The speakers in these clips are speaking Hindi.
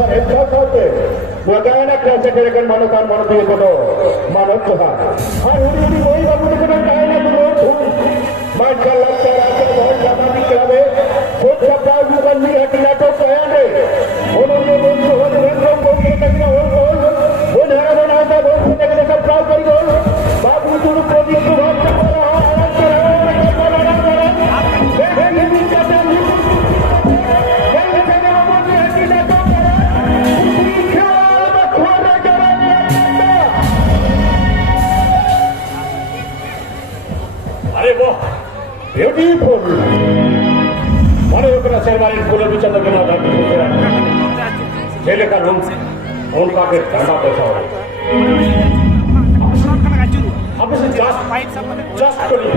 Tuhan Esa Sate Wagana Krasa Kerekan Manukan Manuti Kodo Manut Tuhan Hari ini Boy Babu Dengan Kaya Turun Maka Laksa Rasa Boy Samadi Krabe Kut Sabda Bukan Mihati Nato Kayane Mononya Bonsu Hodi Rendrom Bonsu Tekna Hol Bon Haraman Asa Bonsu Tekna Sabda Kari Hol Babu Turu Prodi Tuhan Sabda Alat Karawan Karawan Karawan Karawan Ini Kata Nipu Beautiful. Mana yang kena serbarin pulau bicara kena dan pulau. Jadi kan orang kaget tanpa pesawat. Apa sih just kali.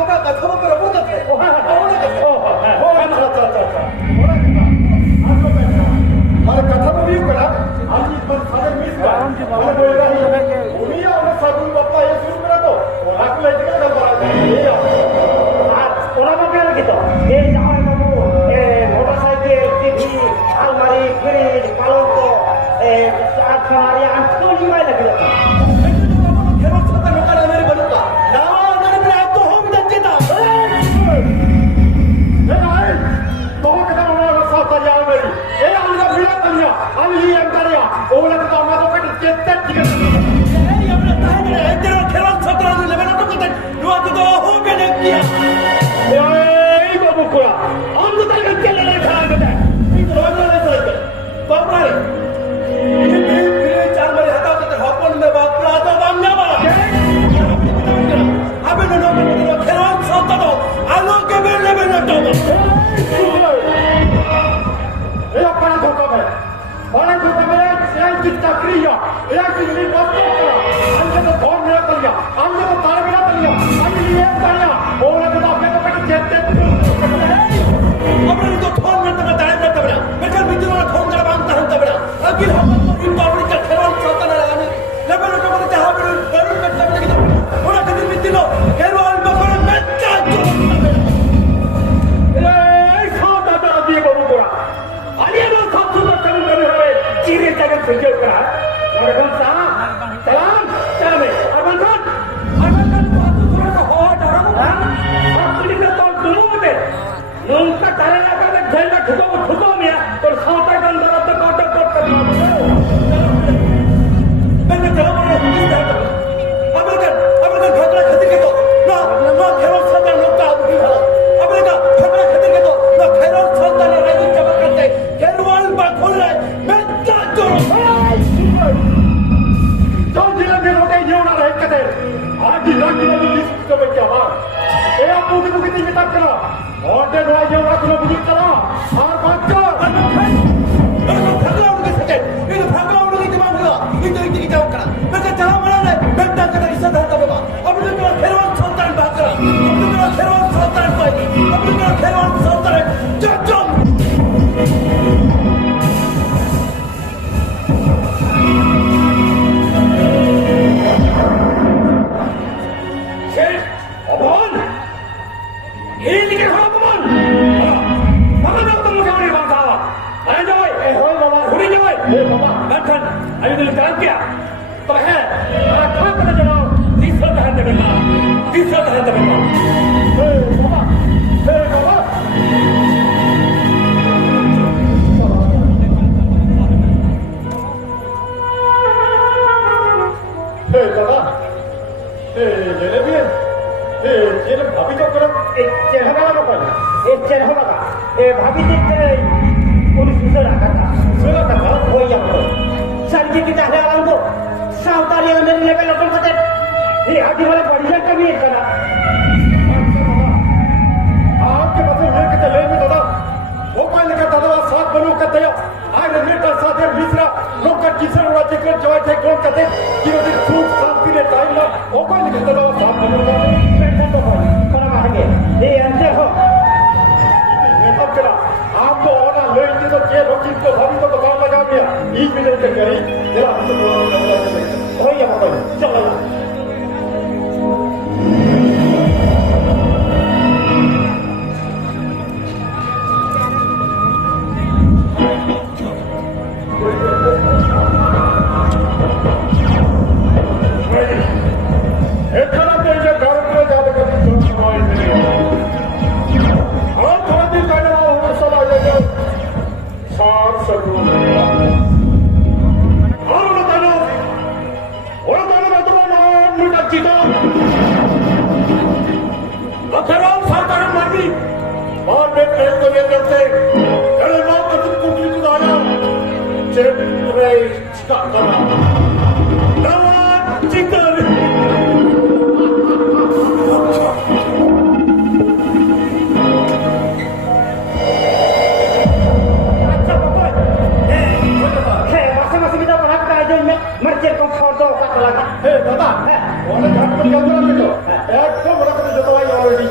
뭐가 가서먹으러 못했대. Ada kata begitu kan? Anji pun ada misal. Kalau boleh lagi, dunia orang sabun bapa yang suruh berado. Orang lagi kan berado. Iya. orang apa gitu? Jangan kamu motorcycle, TV, almari, fridge, palongo, saat senari antu lima lagi. 대박 쳤다 몇 가지 내리 버렸다. 나와 나는 그래 또 홈이 됐다. Bawa kita orang South Korea ini. Anda bilang tanya, Ali yang tanya. Orang kita mahu kan cetak juga. 에이 옆에 다이들 애들은 캐런 쳤더라도 레벨 똑같은 누구도 홈이 됐기야. Ibu buku lah. Anda tak akan jalan jalan kita. 이거 얼마나 했어? 바보라니. 이 장말이 하다 왔을 때 헛번인데 막 라도 막냐봐. 아베는 너무 캐런 쳤다도 안 오게 레벨 냈다고. Ia para thukame. Para thukame yang kita kriya. Yang ini pasti kena. Anda tu thon mera tanya. Anda tu tar mera tanya. Anda yang tanya. Orang kita apa tu kan cetak. 아무래도 돈 냈다가 나이 냈다더라. 맨날 밑으로 돈 가라 방다 한다더라. 아길 한번 이 바보니까 캐런 쳤다나 아니 레벨을 좀 하는데 하면은 벌을 맺다 되겠다. 뭐라 근데 밑으로 캐런 먹으면 맺다 좀. Saudara dia baru kurang. Ali ada satu macam mana orang ciri jangan sejauh kerana. Mereka salam, salam, salam. Abang kan satu surat hawa darah. Aku ni kita tahu dulu betul. Nungka darah apa nak jalan cukup ni ya. Kalau saudara kan darah tu kotak. 맨날 내가 말하는 거 무슨 말이야? 아메리칸 가브라 가득해도 나 캐런 쳤다 놓다 아무리 하라. 아메리칸 가브라 가득해도 나 캐런 쳤다나 라이브 잡았는데 캐런 막 골라 맨날 좀. Jangan bilang dia orang yang orang lain kata. Adi lagi ni kita berjawab. Apa tu kita minta kena? Orang yang orang tu begitu kena. Baca. 이거 반가우는 게 사실 이거 반가우는 게 이만 뭐야 이들이 잡았잖아 맨날 자랑만 하네 맨날 제가 있어도 한다 봐봐 아무튼가 캐런 쳤다는 맞더라 아무튼가 캐런 쳤다는 거야 아무튼가 캐런 쳤다는 쩌좀 Abang, ini kan abang. Bagaimana kamu kau ni bangsa? Ayo joy, hoi bapa, huri joy. Bapa, makan. Ayo dulu jalan dia. Terhad, apa kata jangan? Disal tahan terima. Bapa, bapa. Bapa. Jadi dia. Jadi भाभी तो करम चेहरा लगा कौन? चेहरा लगा. भाभी देखते रहे. पुलिस से रखा था. सुना था ना वो yang tu. Sarjit kita ada orang tu. Saudara yang dari level lokal kata. Ini hati malah बढ़िया कमी है करना. आपके पास ये कितने ले में दादा वो कोई लेकर दादा साथ बनो करते हो आज नेता साथ है मिश्रा लोग का किसान वाला चिकन जवाई थे कौन करते कि वो सूट शांति ने टाइम ला वो कोई लेकर दादा साथ बनो करते Mereka tu pun. Kalau mahal. Ini ante ho. नेता करा आपको ऑर्डर ले इतने तो क्या रोकी तो भाभी तो काम लगा दिया एक मिनट तक करी जरा हम तो Oh ya apa? Jangan. एकाला तो ये भारत में जाने का कोई कोई नहीं और थोड़ी देर पहले वो मसाला ये जो सार सगुन और बताना मैं तुम्हारा नाम मिटा चीता लखराम साकार मारी और मैं प्रेम को ये करते तेरे नाम पर तुम कुछ नहीं आया चेत रे चिता करा नवा चिता Masing-masing kita pernah kita aja mercek kau foto kat belakang. दादा, orang jangan pergi jalan itu. Ekor orang kita jatuh lagi orang di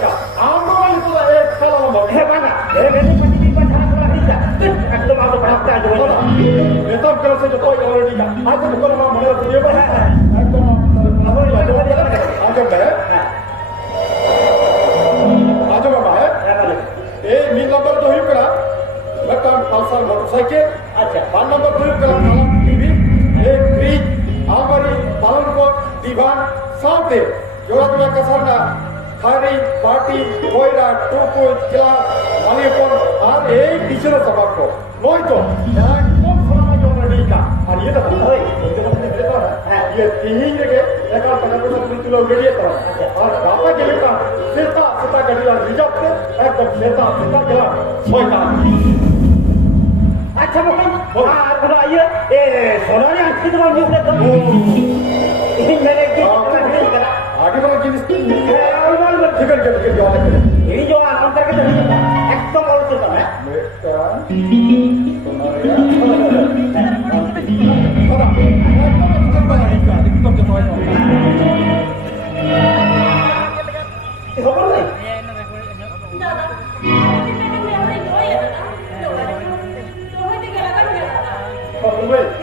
ᱠᱟᱱᱟ ᱥᱮ ᱡᱚᱛᱚ ᱚᱞᱨᱮᱰᱤ ᱟᱡ ᱫᱚ ᱠᱚᱞ ᱢᱟ ᱢᱚᱱᱮ ᱨᱮ ᱵᱟ ᱮᱠᱫᱚᱢ ᱟᱸᱡᱚᱢ ᱢᱟ ᱮ ᱢᱤᱫ ᱱᱚᱢᱵᱚᱨ ᱫᱚ ᱦᱩᱭᱩᱜ ᱠᱟᱱᱟ ᱢᱤᱫᱴᱟᱝ ᱯᱟᱞᱥᱟᱨ ᱢᱚᱴᱚᱨᱥᱟইকেल ᱟᱪᱪᱷᱟ ᱵᱟᱨ ᱱᱚᱢᱵᱚর ᱦᱩᱭᱩᱜ ᱠᱟᱱᱟ ᱠᱟᱞᱟᱢ ᱴᱤভি ᱮ ফ্রিজ আলমারি পালঙ্ক ডিভান সাথে জোড়া জোড়া কাসারনা থারি বাটি কয়রা টুকু গ্লাস মালিপন আর এই পিছনে সবাক নয়তো একদম সরানো রেডি কা আর এটা ভাই এটা মধ্যে দেখো না হ্যাঁ ये तीन রেগে একা টাকা পয়সা তুলে রেডি করা আর গাপা গেলে কা সেটা সেটা গাড়িটা রিজার্ভ করে একদম সেটা সেটা গেলা ছয়টা আচ্ছা বলুন আর বলো আইয়ে এ সোনারি আজকে তোমার মুখ দেখো এই মেরে কি আগে বলা জিনিস কি ঠিক আছে ঠিক আছে অনেক এই যে আমাদের কাছে একদম অল্প দাম হ্যাঁ খবর নেই দাদা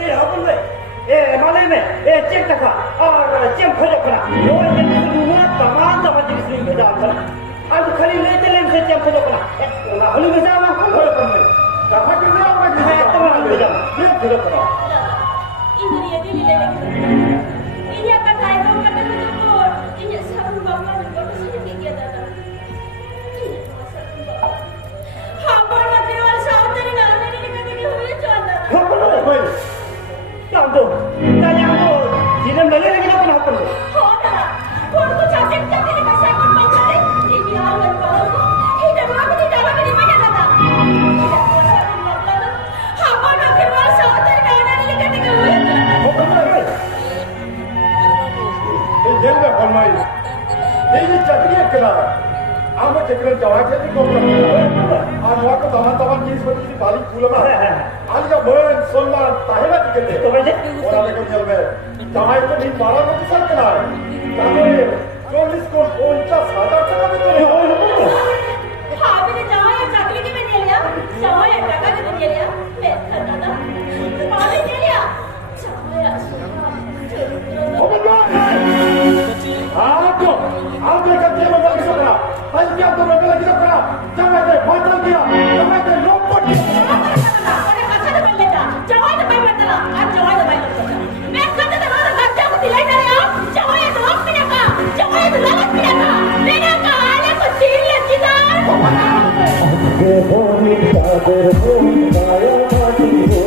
ए अपन में ए माले में ए चेक टका और चेक खोजो करा लोग के दुनिया तमाम तमाम जिनिस नहीं भेजा अंदर आज खाली लेते लेन से चेक खोजो करा ना हली भेजा ना खोजो करा कहां के ना मैं तमाम भेजा चेक खोजो करा ini dia di lele ini akan naik ke kata betul ini sabu bapa dan bapa sudah tinggi dada ini masa tua habar materi wal saudari nama ini kata dia hujan dada खबर नहीं क्या तो क्या तो जिन्हें मिले लेकिन अपन हाथ में हो dada kau tu cakap cakap ini kasih aku macam ini awal baru ini dua di dalam ini mana dada ini masa tua dada habar materi wal saudari nama ini kata dia hujan खबर नहीं ये जेल में फरमाई ये चक्रिया करा आम चक्र जवा के को आज वहां को तमाम तमाम चीज बची बाली फूल में आज का बहन सोना ताहेला टिकट तो वैसे और लेकर चल में जवाई को भी 12 में सर करा है ताकि 40 को 50,000 टका में तो हो हाँ मैंने जवाई चाकरी के में ले लिया जवाई टका के में ले लिया मैं दादा पानी ले लिया आपको करते हैं मैं सकरा आज क्या तो मैं लगी सकरा जब मैं फाटल किया जब मैं लोग पट मैंने कहा था मैं लेता जवाई तो भाई बदला आज जवाई तो भाई बदला मैं कहता था ना बच्चा को दिलाई दे रहा जवाई तो लोग मिला का जवाई तो लागत मिला का मैंने कहा आले को तीर ले किधर के बोली सागर बोली माया माटी हो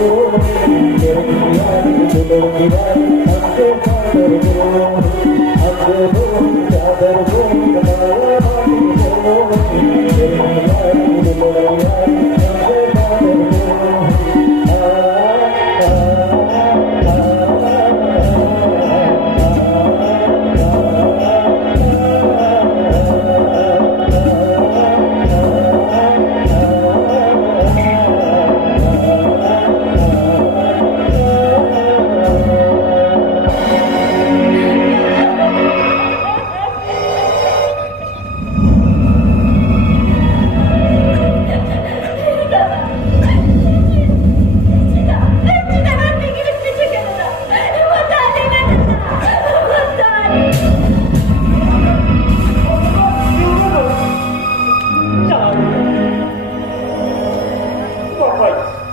तेरे याद तुलो गिराई हमके सागर बोली हमके बोली सागर बोली माया माटी हो तेरे याद तुलो गिराई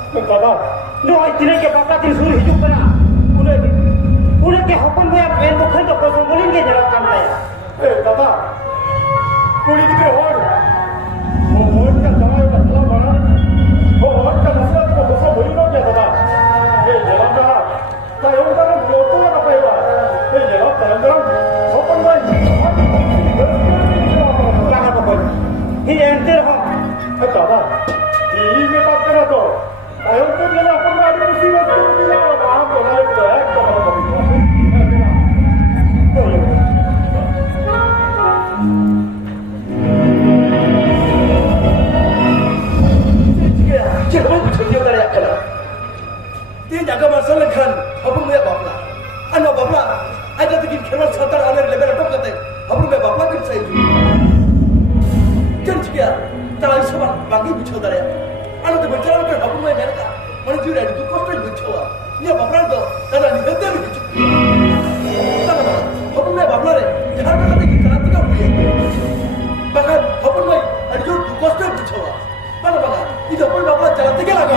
हमके दादा no tiene que pagar tin suri hidup kena udah ke hapon me main bukan to ko bolin ke jara kam ya ए दादा कुड़ी के और वो मोहन का जमाई बदला बना वो मोहन का मसला को बसा बोली ना क्या दादा ये जला का तायों का लोटो ना पाएगा ये जला तरंगरम ओपन भाई kena apa pun ini enter ho ए दादा ये में बात करा तो तायों को जला अपन गाड़ी में सीधा सीधा वहां को लाइट तो है तो Jangan bercakap dari akal. Dia jaga masalah kan, apa punya bapla? Anak bapla, ada tu kira satar anak lebar apa kata? Apa punya bapla kan saya itu. Jangan cakap, tak sebab bagi bercakap dari akal. Anak tu bercakap kan, apa punya mereka? Mana jujur ada tu kau tu bercakap. Iya bapak itu, karena di hotel itu. Karena bapak mai bapak le, harga kata kita nanti kau beli. Bahkan bapak mai ada jual kostum dicoba. Mana bapak? Itu pun bapak jalan tiga lagi.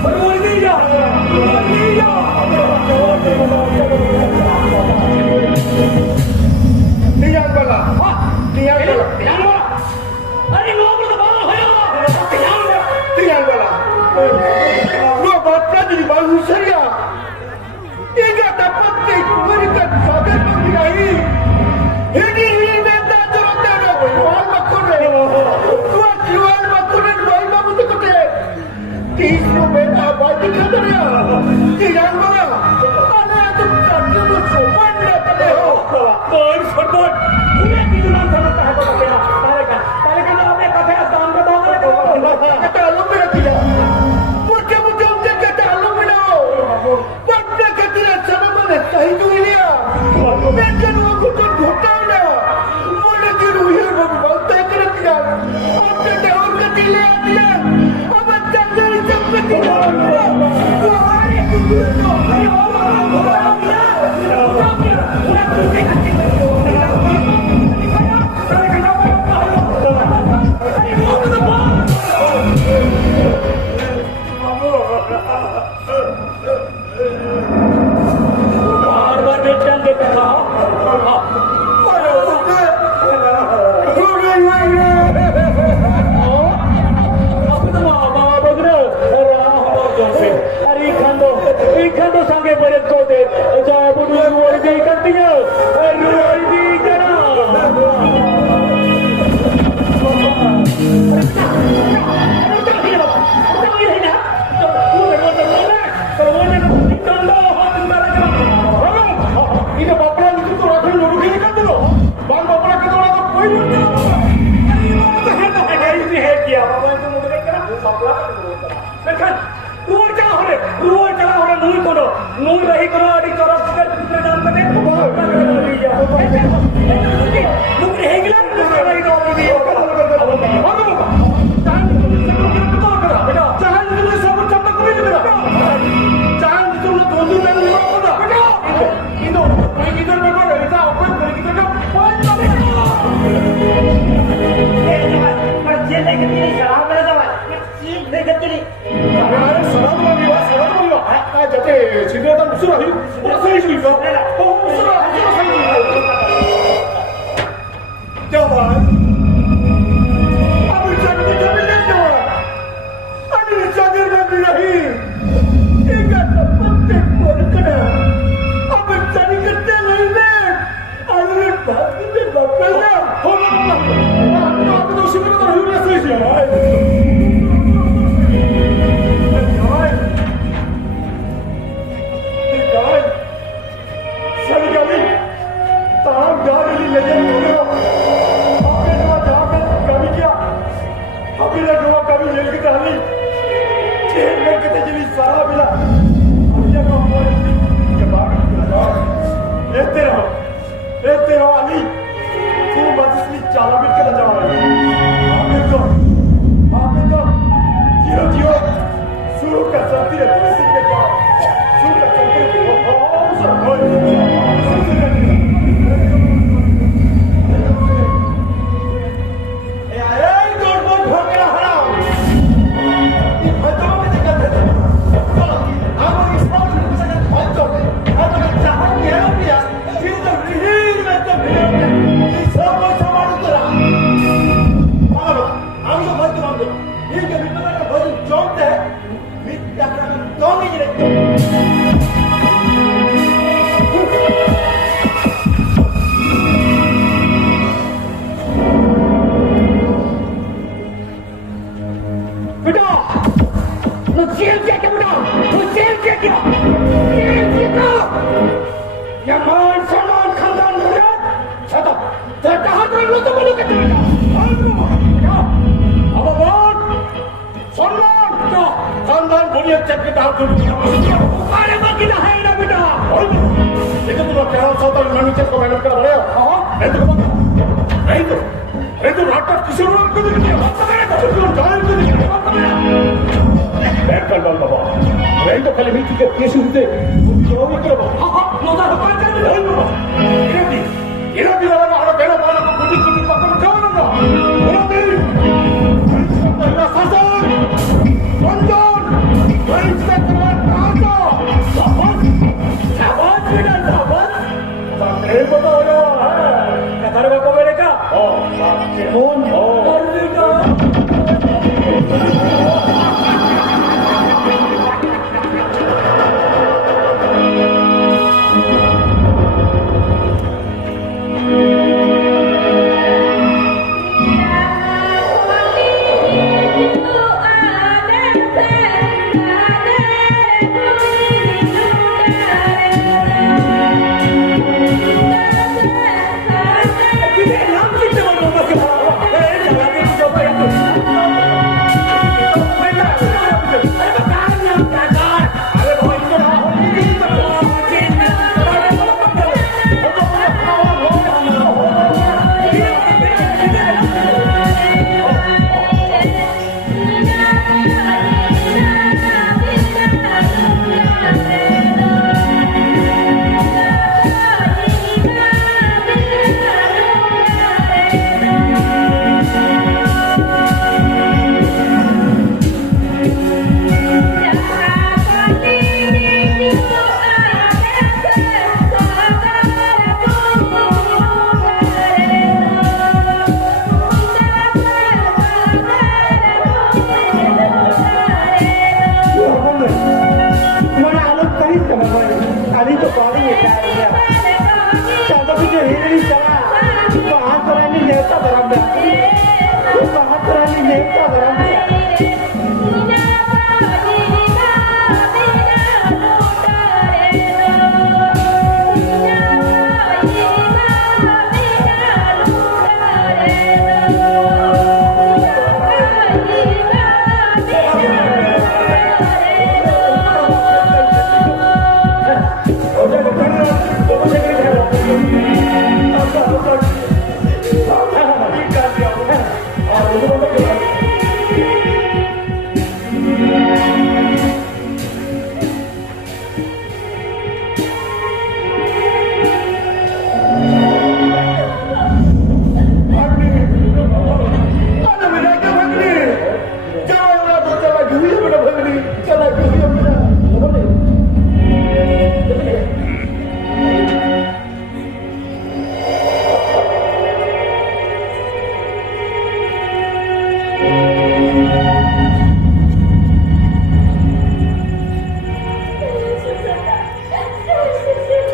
Berdua ini ya. Lu bapak jadi baru saya. Iga dapat memberikan sabar mengirai. Ini benda joroknya ada. Jual makunan. Jual makunan bayi babu tu kote. Tisu benda bayi katanya. Tidak mana. Ada tu kaki tu mana tadi ho. Boy, Sarban, उन्हें किसी नाम समझता है तो क्या? तालेका आपने कहा काम का दावा है Kata lu bila tidak. Bukan untuk kata lu bila. Pada kata sama mana itu ini ya. Bukan aku tu hotel dah. Mana kira hidup babu bauta kena tidak. Apa dah orang ketiga dia. Apa jangan sampai tidak. Wah, itu tu. बार-बार बेचन के कहा सांगे बड़े कोते चाहे बुढ़ी रुआई दी करती है रुआई दी करा Ini bapak itu tu orang lulu kini kan tu. Bang bapak kita orang tu koi lulu. ini है किया बाबा itu मुझे करा सपला देखन रुआ चला हो रे नूर करो नूर रही करो अड़ी चौरस कर दूसरे नाम पे देखो नूर रही गिला नूर रही तो भी Jangan dulu sabun campak kau ini betul. Jangan dulu dosa dan lupa kau dah. Itu, kau kita berkau dah. Kita apa? Kau kita dah. पर ये लेके तेरी शराब मेरा जवान ये लेके तेरी Ada salam lagi, salam lagi. Ah, jadi cinta dan surah ini. Oh, saya juga. Oh, surah saya. Jawan. Abu Jabir Jabir jawan. Ani Jabir Jabir lagi. Ingat penting berkena. Abu Jabir kerja lagi. Ani bapak bapaknya. Oh, aku tu sebenarnya hidup saja. Sekali ताम गाड़ी ले जाने को आपने जो जहाँ पे कभी किया अभी ना जो कभी ले के डाली चेन में कितने जली सारा बिला अब जब हमारे के बाद लेते रहो अली तू बस इसलिए चाला बिट कर जा रहा है आपने तो जियो शुरू कर सकती है किसी के बाद शुरू कर सकती है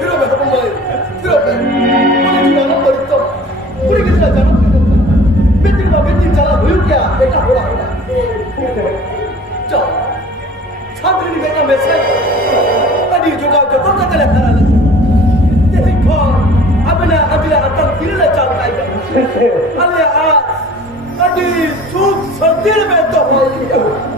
들어봐 한번 들어봐 우리 집 하는 거 있어 우리 그들아 잘하는 며칠 잘하 보였냐 내가 오라 자 사들이 내가 몇 살? 아니 조가 저 똑같은 애 하나는 내가 아버나 아빠 길을 잡아 아니야 아니 쭉 선대를 뱉어 보이야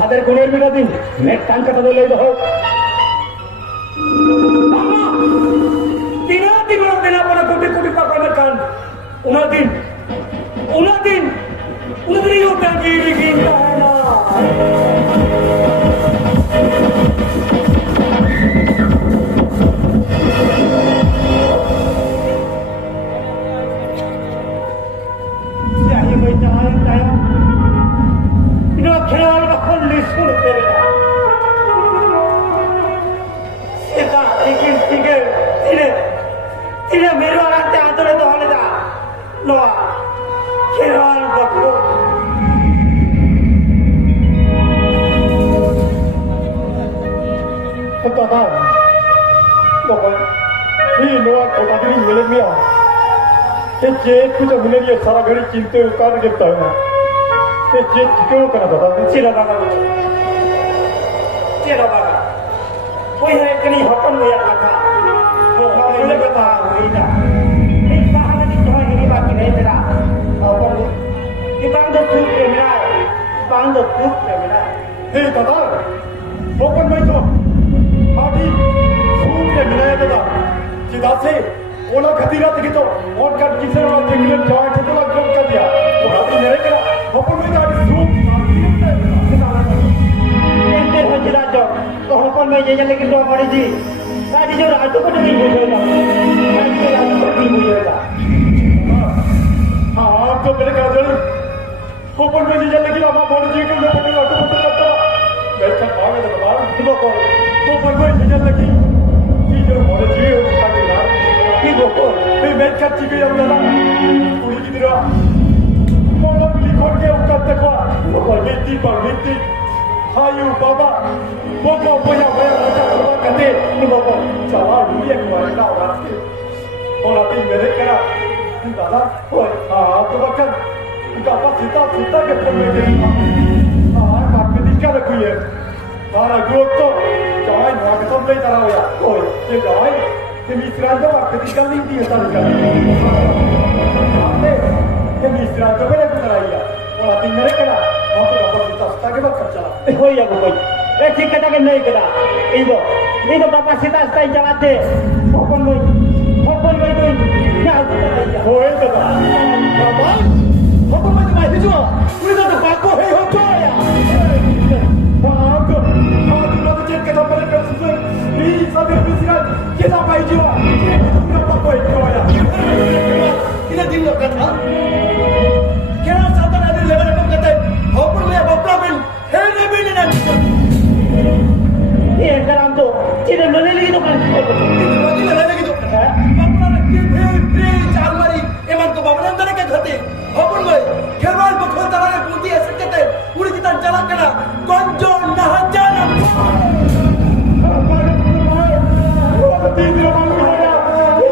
তাদের গুণের বিরোধী নেট টান কাটা দিলেই তো হোক দিনা পরে কোটি কোটি টাকা কান উনাদিন ইউ ব্যাংকি বিগিন না खेराल बकरो Tama. Bapak, ini luar kota ini miliknya. ये जेट कुछ मिले ये सारा घड़ी चिंते उतार गिरता है ना ये जेट क्यों करना था चिरा बागा कोई है कि नहीं हटन में यार था वो हमने बता वही था एक कहानी की तो है बाकी नहीं तेरा और ये बांध सूप पे मिला है बांध सूप पे मिला हे दादा ओपन में तो आदि सूप के मिलाया दादा सीधा से ओला खतीरा तक तो और का किसी ने टेक्निकल जॉइंट तो लग कर दिया तो आदि मेरे का ओपन में आदि सूप एंटर हो जिला जो तो हपन में ये लेकिन तो हमारी जी गाड़ी जो रात को नहीं बुझेगा रात को नहीं बुझेगा हाँ तो मेरे का जल ओपन में ये लेकिन अब हमारी जी के लोग ने रात को करता मैं सब भाग गया बाबा देखो तो ओपन में ये लेकिन जी जो हमारे जी हो का यार की को मैं मैच का चीज ये वाला पूरी की तरह मोला लिखोड़ के उतर तक वो नीति पर नीति हायू बाबा बोको बोया बोया बोया बोया कहते ni bobo चला रुपये को ना रास्ते और अभी मेरे करा दादा ओए हाँ तो बकन गापा सीता सीता के फोन में गई हाँ काफी दिक्कत रखी है हमारा ग्रुप तो जाए भाग तो नहीं चला हुआ ओए ये जाए ये मिश्रा तो आपके दिक्कत नहीं दी है आपने ये मिश्रा तो मेरे को कराया और अभी मेरे करा हाँ तो गापा सीता सीता के बाद कर चला कोई या कोई ए ठीक है कि नहीं करा इनको बाबा सीधा सीधा चलाते ओपन में तो क्या होए दादा बाबा हपन में मैं हिजो उन्हें तो बाको है हो तो या हाँ तो चेक करना पड़ेगा ये सब मिश्रा कितना पाई जो पूरा बाको है या इन्हें दिन लोग था क्या साधन आदि लेवल कम करते हपन में बपला में है ने भी नहीं ना ये कराम तो चीज़ मिलने लगी तो कर बाकी ले लेगी तो बपला रखी फ्री चाल मारी एमन को बाबा अंदर के खाते हपन में खेरवाल बखोल तरह ने पूती ऐसे कहते पूरी जितना चला करना कौन जो नहा जाना तीसरा मालूम होगा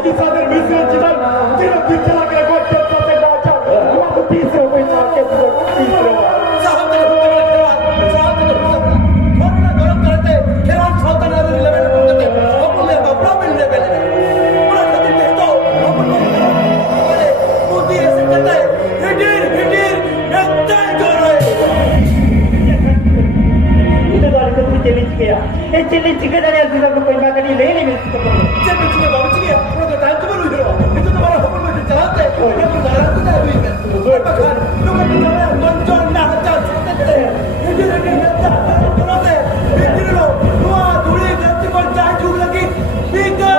ये सादर मिश्रा चिता तेरा दिन चला के कोई चलता से राजा वो तीसरा कोई ना के तीसरा साहब तेरे को खेरवाल साहब तेरे को थोड़ा गरम करते खेरवाल सावधान आदि लेवल कम करते हपन में बपला में लेवल पूरा खाते में तो हपन में अरे पूती ऐसे कहते हिडीर नत्ता जोरे itu dari itu challenge kiya challenge के द्वारा ऐसे सब कोई ना कहीं ले नहीं मिलती तो जब बच्चे बाबू जी पूरा तो टाइम तो बन रहा है तो तुम्हारा हपन में चलाते ये तो दारा तो नहीं हुई है तो पखान लोग के चला कंट्रोल ना हटा सकते हिडीर नत्ता जोरे हिडीर लो दुआ दूरी जब को चाय चूक लगी बीता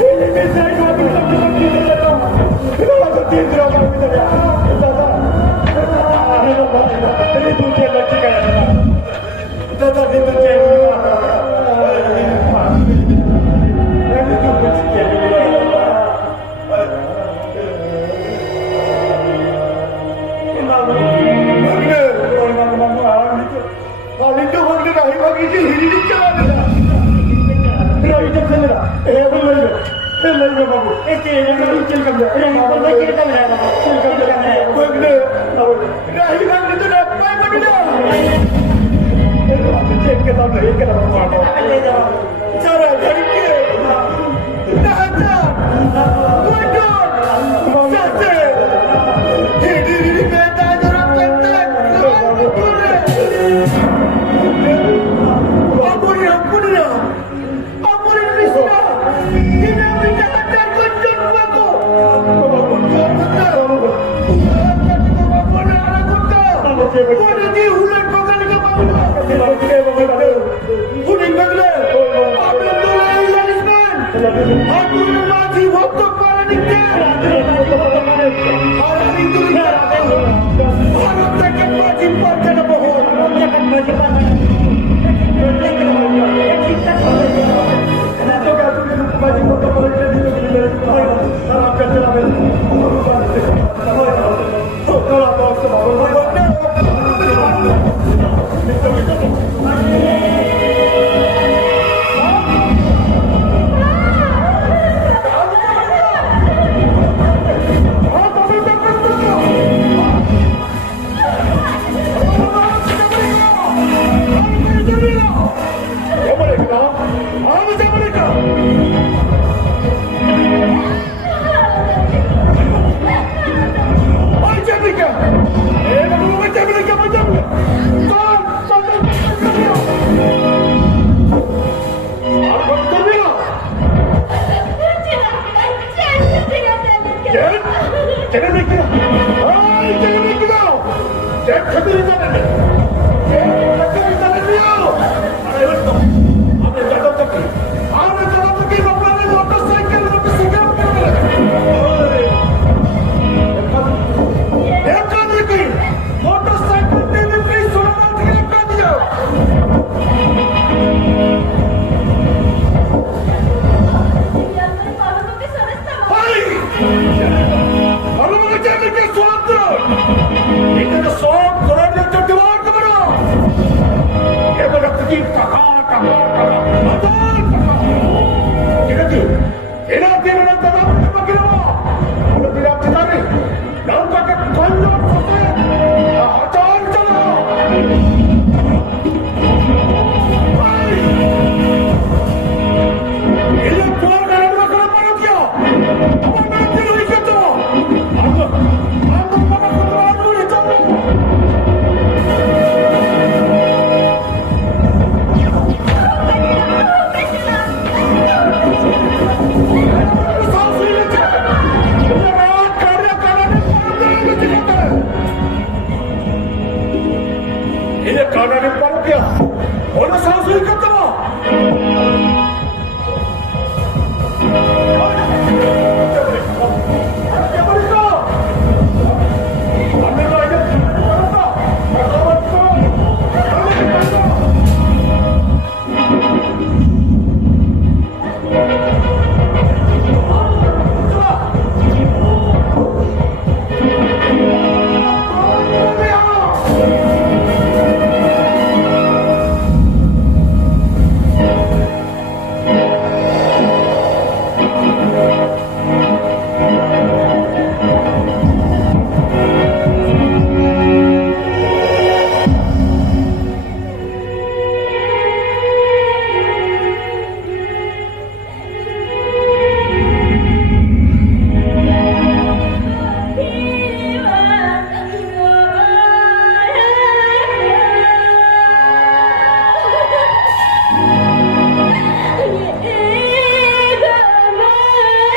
ये मिश्रा को तीसरा मालूम है दादा तेरी दूसरी लड़की का दादा दी तुझे Terima kasih. jangan mikir. Hai, jangan mikir. Jangan khawatir jangan. Jangan khawatir jangan dia. Ayo betul. Apa jatuh tadi? Apa jatuh tadi? Bapak ni motorcycle kerana. Dekat lagi. Motorcycle delivery sudah dekat dia. Yang kalau pakai sana sama. Hai! Kalau mengejar ke suatu, ini ada suatu orang yang terjual ke mana? Dia berarti kakak. Betul, kakak. Kira-kira, kira-kira nak tahu apa kira? Kalau tidak dicari, nampak ke konyol selesai. Acar jalan. Hai! Ini keluarga yang makan apa dia? Apa yang dia ikat tu? Aku makan keluar dulu itu. Salsi lekat. Jangan karya-karya ni paling lekat. Ini karya ni paling dia. Orang salsi lekat tu.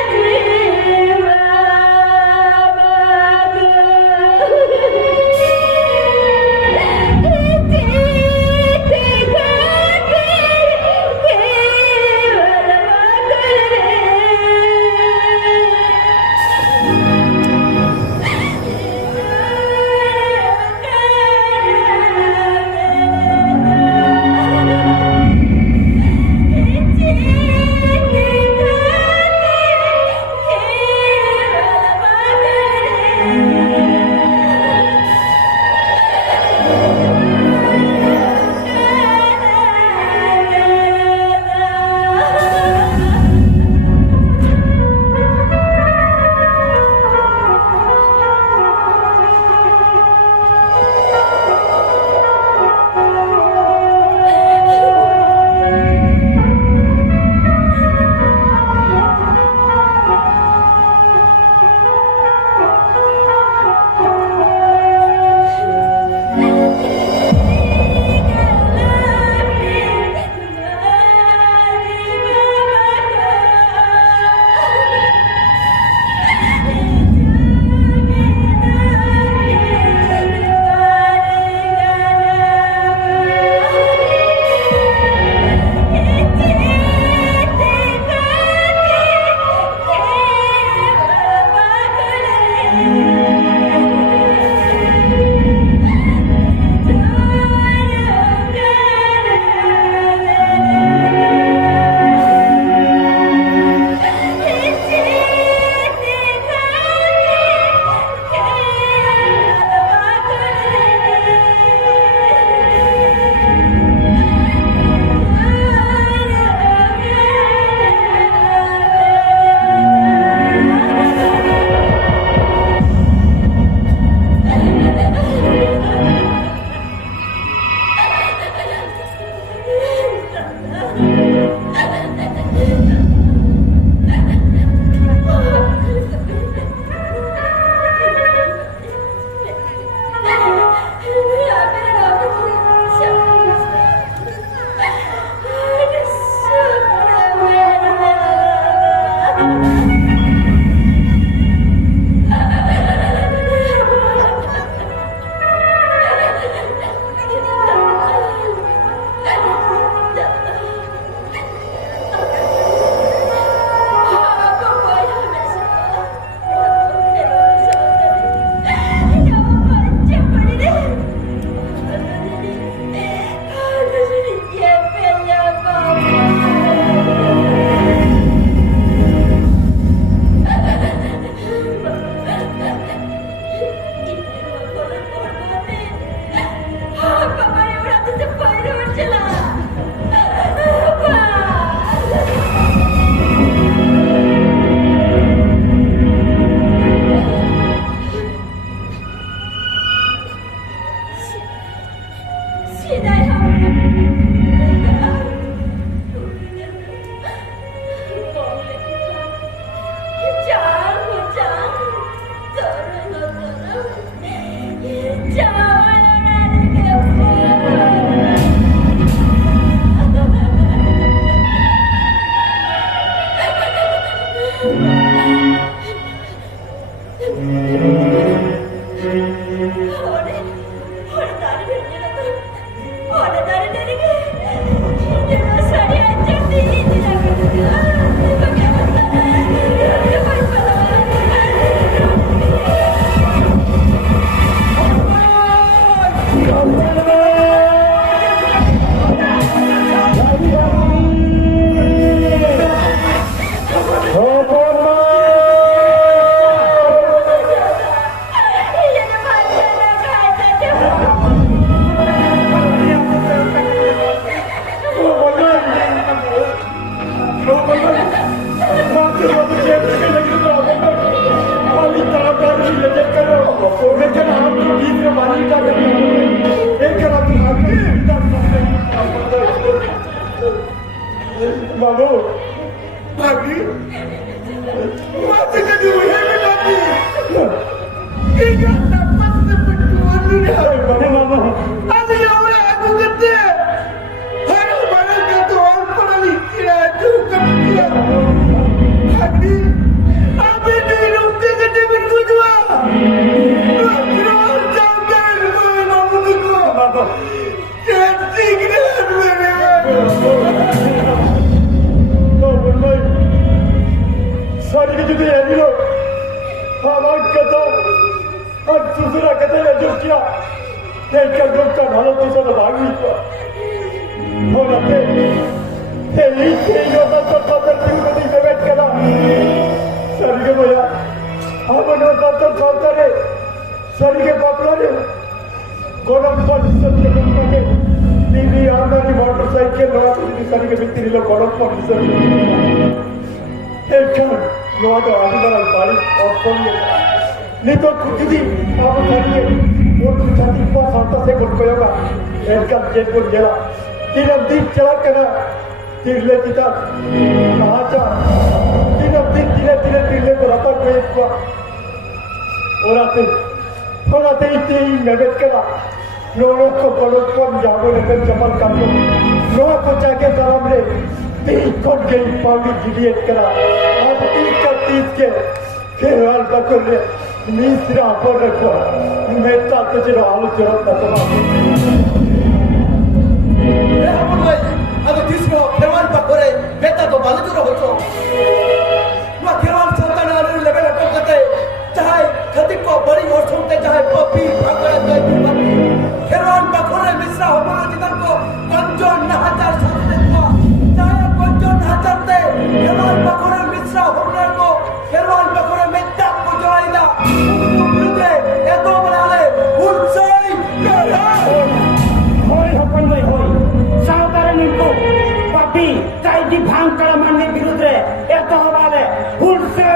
Ini Jangan orang kebun. Malu, lagi, mati kedua ini lagi. Ingat dapat sepenuhnya dunia. Mama, ada yang aku gede. Harus barang ketuan pernah dikira juga dia. Lagi, apa di hidup dia gede berdua. Terus jangan mama berdua. Mama, cantik dengan mereka. सारी की जुदी है लो हमार कथा और दूसरा कथा ने जो किया एक का ग्रुप का भालो दूसरा भागी को और अपने ये योगा तो पता नहीं कभी डिबेट करा सारी के भैया हम लोग डॉक्टर चलता रे सारी के पापला रे गरम पानी से के टीवी आंदर मोटरसाइकिल लोग सारी के बिक्री लोग गरम पानी से एक लोहा तो आगे बढ़ा गाड़ी और फोन नहीं तो कुछ भी आप करिए वो छाती को सांता से गुट होगा एक का जेट को जला तीन दिन चला करा तीन ले चिता कहाँ जा तीन दिन तीन ले को रपा को एक को और आते इतने नगद करा लोगों को बड़ों को जागो लेकर जमल काम लो लोगों को जाके दराम ले तीन कोट गई पावी जिलियट करा आज 30 के खेल बकर ले मिस्रा पर रखो मेटा तुझे आलू जरूरत ना हम भाई अब तीसरा खेवाल बकरे बेटा तो बालू जरूर हो वो खेवाल चलता ना रे लेवल को कहते चाहे खदी को बड़ी और छोटे चाहे पपी भागरे दे खेवाल बकरे मिस्रा हो बोलो जिधर को कंजोन ना हजार सामने को चाहे कंजोन हजार दे खेवाल बकरे मिस्रा हो बोलो को खेवाल बकरे में तक को जोड़ेगा मुझे ये तो बना ले उनसे करा होय हपन भाई होय सावधान निको पापी कायदी भांग करा मानने विरुद्ध रे ए तो हवाले भूल से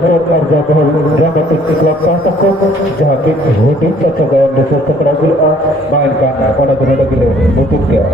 Dr. Arja Bahul Dramatik Club Pasakot Jahakit Hudin Kacagayan Desa Sekeragul A mainkan pada dunia gile untuk dia.